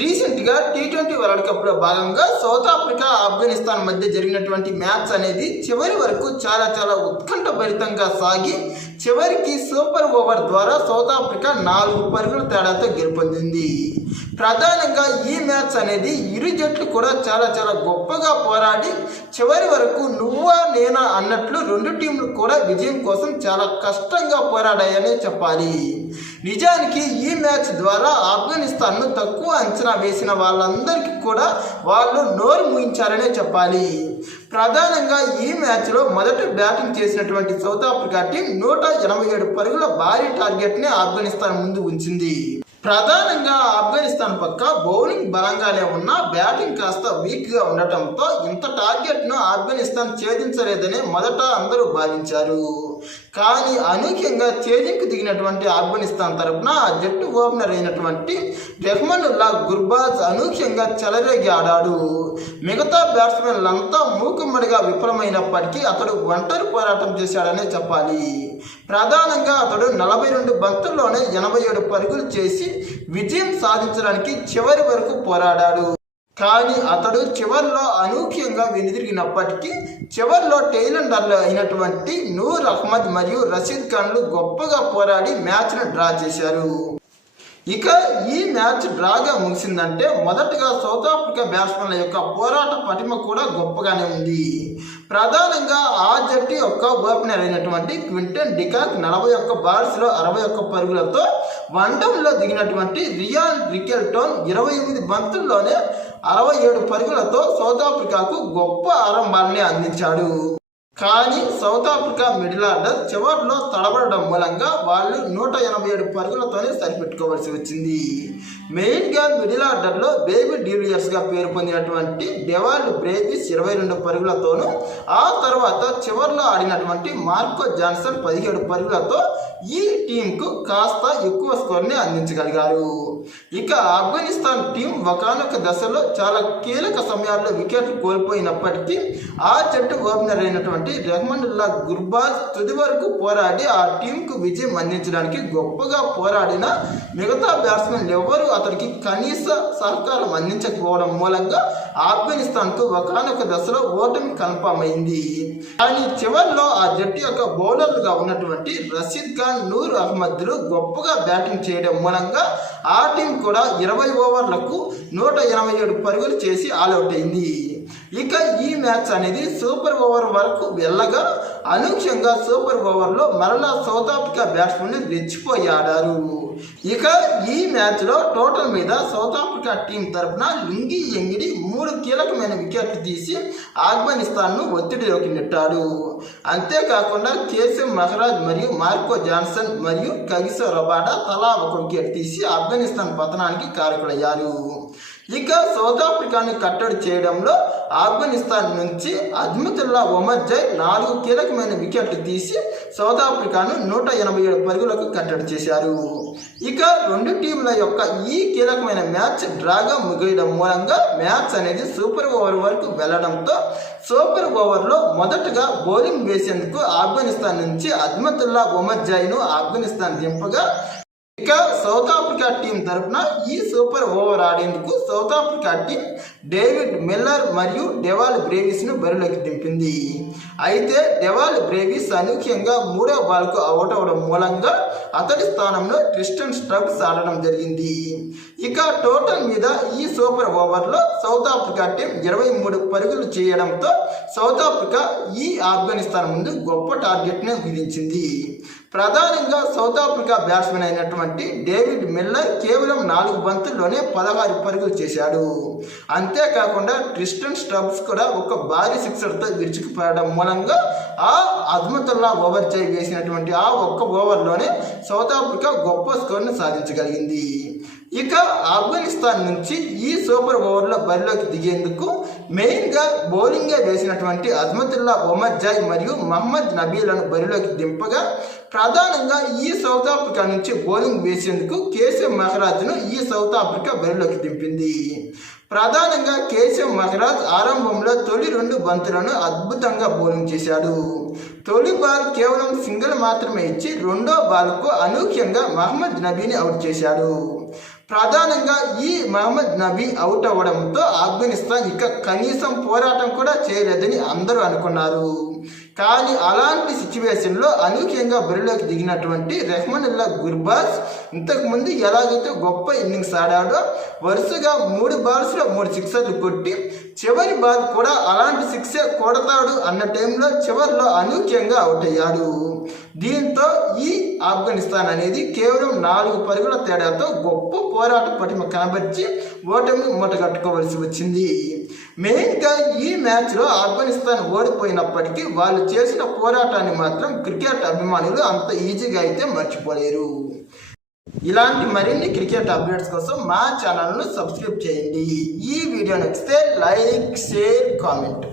రీసెంట్గా T20 world కప్లో భాగంగా సౌత్ ఆఫ్రికా ఆఫ్ఘనిస్తాన్ మధ్య జరిగినటువంటి మ్యాచ్ అనేది చివరి వరకు చాలా ఉత్కంఠభరితంగా సాగి చివరికి సూపర్ ఓవర్ ద్వారా సౌత్ ఆఫ్రికా 4 పరుగుల తేడాతో గెలుపొందింది. ప్రధానంగా ఈ మ్యాచ్ అనేది ఇరు జట్లు కూడా చాలా గొప్పగా పోరాడి చివరి వరకు నువ్వా నేనా అన్నట్లు రెండు టీంలు కూడా విజయం కోసం చాలా కష్టంగా పోరాడాయనే చెప్పాలి. నిజానికి ఈ మ్యాచ్ ద్వారా ఆఫ్ఘనిస్తాన్ను తక్కువ అంచనా వేసిన వాళ్ళందరికీ కూడా వాళ్ళు నోరు మూయించారనే చెప్పాలి. ప్రధానంగా ఈ మ్యాచ్లో మొదట బ్యాటింగ్ చేసినటువంటి సౌత్ ఆఫ్రికా టీం 187 పరుగుల భారీ టార్గెట్ని ఆఫ్ఘనిస్తాన్ ముందు ఉంచింది. ప్రధానంగా ఆఫ్ఘనిస్తాన్ పక్క బౌలింగ్ బలంగానే ఉన్న బ్యాటింగ్ కాస్త వీక్గా ఉండటంతో ఇంత టార్గెట్ను ఆఫ్ఘనిస్తాన్ ఛేదించలేదని మొదట అందరూ భావించారు. కానీ అనూహ్యంగా ఛేజింగ్కు దిగినటువంటి ఆఫ్ఘనిస్తాన్ తరఫున ఆ జట్టు ఓపెనర్ అయినటువంటి రెహ్మానుల్లా గుర్బాజ్ అనూహ్యంగా చెలరేగి ఆడాడు. మిగతా బ్యాట్స్మెన్లంతా మూకుమ్మడిగా విఫలమైనప్పటికీ అతడు ఒంటరి పోరాటం చేశాడనే చెప్పాలి. ప్రధానంగా అతడు 42 బంతుల్లోనే 87 పరుగులు చేసి విజయం సాధించడానికి చివరి వరకు పోరాడాడు. కానీ అతడు చివర్లో అనూహ్యంగా వెనుదిరిగినప్పటికీ చివర్లో టెయిలెండర్లు అయినటువంటి నూర్ అహ్మద్ మరియు రషీద్ ఖాన్లు గొప్పగా పోరాడి మ్యాచ్ను డ్రా చేశారు. ఇక ఈ మ్యాచ్ డ్రాగా ముగిసిందంటే మొదటగా సౌత్ ఆఫ్రికా బ్యాట్స్మెన్ల యొక్క పోరాట పటిమ కూడా గొప్పగానే ఉంది. ప్రధానంగా ఆ జట్టు యొక్క ఓపెనర్ అయినటువంటి క్వింటన్ డికాక్ 41 బాల్స్లో 61 పరుగులతో వన్డౌన్లో దిగినటువంటి రియాన్ రికెల్టోన్ 28 బంతుల్లోనే 67 పరుగులతో సౌత్ ఆఫ్రికాకు గొప్ప ఆరంభాన్ని అందించాడు. కానీ సౌత్ ఆఫ్రికా మిడిల్ ఆర్డర్ చివరిలో తడబడడం మూలంగా వాళ్ళు 187 పరుగులతోనే సరిపెట్టుకోవాల్సి వచ్చింది. మెయిన్గా మిడిల్ ఆర్డర్లో బేబీ డివిలియర్స్గా పేరు పొందినటువంటి డెవాల్డ్ బ్రేవిస్ 22 పరుగులతోనూ ఆ తర్వాత చివరిలో ఆడినటువంటి మార్కో జాన్సన్ 17 పరుగులతో ఈ టీంకు కాస్త ఎక్కువ స్కోర్ని అందించగలిగారు. ఇక ఆఫ్ఘనిస్తాన్ టీం ఒకానొక దశలో చాలా కీలక సమయాల్లో వికెట్లు కోల్పోయినప్పటికీ ఆ జట్టు ఓపెనర్ అయినటువంటి రెహ్మానుల్లా గుర్బాజ్ తుది వరకు పోరాడి ఆ టీంకు విజయం అందించడానికి గొప్పగా పోరాడిన మిగతా బ్యాట్స్మెన్లు ఎవరూ అతడికి కనీస సహకారం అందించకపోవడం మూలంగా ఆఫ్ఘనిస్తాన్కు ఒకానొక దశలో ఓటమి కన్ఫర్మ్ అయింది. కానీ చివరిలో ఆ జట్టు యొక్క బౌలర్లుగా ఉన్నటువంటి రషీద్ ఖాన్, నూర్ అహ్మద్లు గొప్పగా బ్యాటింగ్ చేయడం మూలంగా ఆ టీం కూడా 20 ఓవర్లకు 187 పరుగులు చేసి ఆల్అవుట్ అయింది. ఇక ఈ మ్యాచ్ అనేది సూపర్ ఓవర్ వరకు వెళ్ళగా అనూహ్యంగా సూపర్ ఓవర్లో మరలా సౌత్ ఆఫ్రికా బ్యాట్స్మెన్ రెచ్చిపోయి ఆడారు. ఇక ఈ మ్యాచ్లో టోటల్ మీద సౌత్ ఆఫ్రికా టీం తరఫున లుంగి ఎంగిడి 3 కీలకమైన వికెట్లు తీసి ఆఫ్ఘనిస్తాన్ను ఒత్తిడిలోకి నెట్టాడు. అంతేకాకుండా కేశవ్ మహరాజ్ మరియు మార్కో జాన్సన్ మరియు కగిసో రబాడా తలా 1 వికెట్ తీసి ఆఫ్ఘనిస్తాన్ పతనానికి కారకులయ్యారు. ఇక సౌత్ ఆఫ్రికాను కట్టడి చేయడంలో ఆఫ్ఘనిస్తాన్ నుంచి అజ్మతుల్లా ఒమర్జై 4 కీలకమైన వికెట్లు తీసి సౌత్ ఆఫ్రికాను 187 పరుగులకు కట్టడి చేశారు. ఇక రెండు టీంల యొక్క ఈ కీలకమైన మ్యాచ్ డ్రాగా ముగియడం మూలంగా మ్యాచ్ అనేది సూపర్ ఓవర్ వరకు వెళ్లడంతో సూపర్ ఓవర్లో మొదటగా బౌలింగ్ వేసేందుకు ఆఫ్ఘనిస్తాన్ నుంచి అజ్మతుల్లా ఒమర్జైను ఆఫ్ఘనిస్తాన్ దింపగా ఇక సౌత్ ఆఫ్రికా టీం తరఫున ఈ సూపర్ ఓవర్ ఆడేందుకు South Africa team David Miller మరియు డెవాల్డ్ బ్రేవిస్ను బరిలోకి దింపింది. అయితే డెవాల్డ్ బ్రేవిస్ అనూహ్యంగా 3వ బాల్కు అవుట్ అవడం మూలంగా అతడి స్థానంలో ట్రిస్టన్ స్ట్రబ్స్ ఆడడం జరిగింది. ఇక టోటల్ మీద ఈ సూపర్ ఓవర్లో సౌత్ ఆఫ్రికా టీం 23 పరుగులు చేయడంతో సౌత్ ఆఫ్రికా ఈ ఆఫ్ఘనిస్తాన్ ముందు గొప్ప టార్గెట్ను విధించింది. ప్రధానంగా సౌత్ ఆఫ్రికా బ్యాట్స్మెన్ అయినటువంటి డేవిడ్ మిల్లర్ కేవలం 4 బంతుల్లోనే 16 పరుగులు చేశాడు. అంతేకాకుండా ట్రిస్టన్ స్ట్రబ్స్ కూడా ఒక భారీ సిక్సర్తో విరుచుకుపడడం మూలంగా ఆ అజ్మతుల్లా ఒమర్జై వేసినటువంటి ఆ ఒక్క ఓవర్లోనే సౌత్ ఆఫ్రికా గొప్ప స్కోర్ను సాధించగలిగింది. ఇక ఆఫ్ఘనిస్తాన్ నుంచి ఈ సూపర్ ఓవర్లో బరిలోకి దిగేందుకు మెయిన్గా బౌలింగే వేసినటువంటి అజ్మతుల్లా ఒమర్జై మరియు మహమ్మద్ నబీలను బరిలోకి దింపగా ప్రధానంగా ఈ సౌత్ ఆఫ్రికా నుంచి బౌలింగ్ వేసేందుకు కేశవ్ మహరాజ్ను ఈ సౌత్ ఆఫ్రికా బరిలోకి దింపింది. ప్రధానంగా కేశవ్ మహరాజ్ ఆరంభంలో తొలి 2 బంతులను అద్భుతంగా బౌలింగ్ చేశాడు. తొలి బాల్ కేవలం సింగిల్ మాత్రమే ఇచ్చి రెండో బాల్కు అనూహ్యంగా మహమ్మద్ నబీని అవుట్ చేశాడు. ప్రధానంగా ఈ మహమ్మద్ నబీ అవుట్ అవ్వడంతో ఆఫ్ఘనిస్తాన్ ఇక కనీసం పోరాటం కూడా చేయలేదని అందరూ అనుకున్నారు. కానీ అలాంటి సిచ్యువేషన్లో అనూహ్యంగా బరిలోకి దిగినటువంటి రెహ్మానుల్లా గుర్బాజ్ ఇంతకుముందు ఎలాగైతే గొప్ప ఇన్నింగ్స్ ఆడాడో వరుసగా 3 బాల్స్లో 3 సిక్సర్లు కొట్టి చివరి బాల్ కూడా అలాంటి సిక్సే కొడతాడు అన్న టైంలో చివరిలో అనూహ్యంగా అవుట్ అయ్యాడు. దీంతో ఈ ఆఫ్ఘనిస్తాన్ అనేది కేవలం 4 పరుగుల తేడాతో గొప్ప పోరాట పటిమ కనబర్చి ఓటమి మూటగట్టుకోవాల్సి వచ్చింది. మెయిన్గా ఈ మ్యాచ్లో ఆఫ్ఘనిస్తాన్ ఓడిపోయినప్పటికీ వాళ్ళు చేసిన పోరాటాన్ని మాత్రం క్రికెట్ అభిమానులు అంత ఈజీగా అయితే మర్చిపోలేరు. ఇలాంటి మరిన్ని క్రికెట్ అప్డేట్స్ కోసం మా ఛానల్ను సబ్స్క్రైబ్ చేయండి. ఈ వీడియో నచ్చితే లైక్, షేర్, కామెంట్.